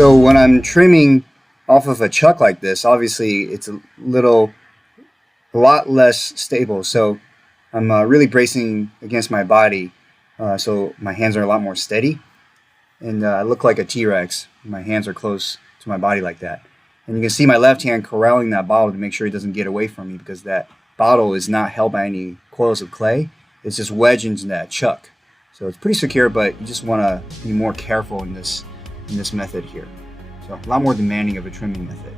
So when I'm trimming off of a chuck like this, obviously it's a lot less stable. So I'm really bracing against my body, so my hands are a lot more steady, and I look like a T-Rex. My hands are close to my body like that, and you can see my left hand corralling that bottle to make sure it doesn't get away from me, because that bottle is not held by any coils of clay. It's just wedged into that chuck. So it's pretty secure, but you just want to be more careful in this method here. So a lot more demanding of a trimming method.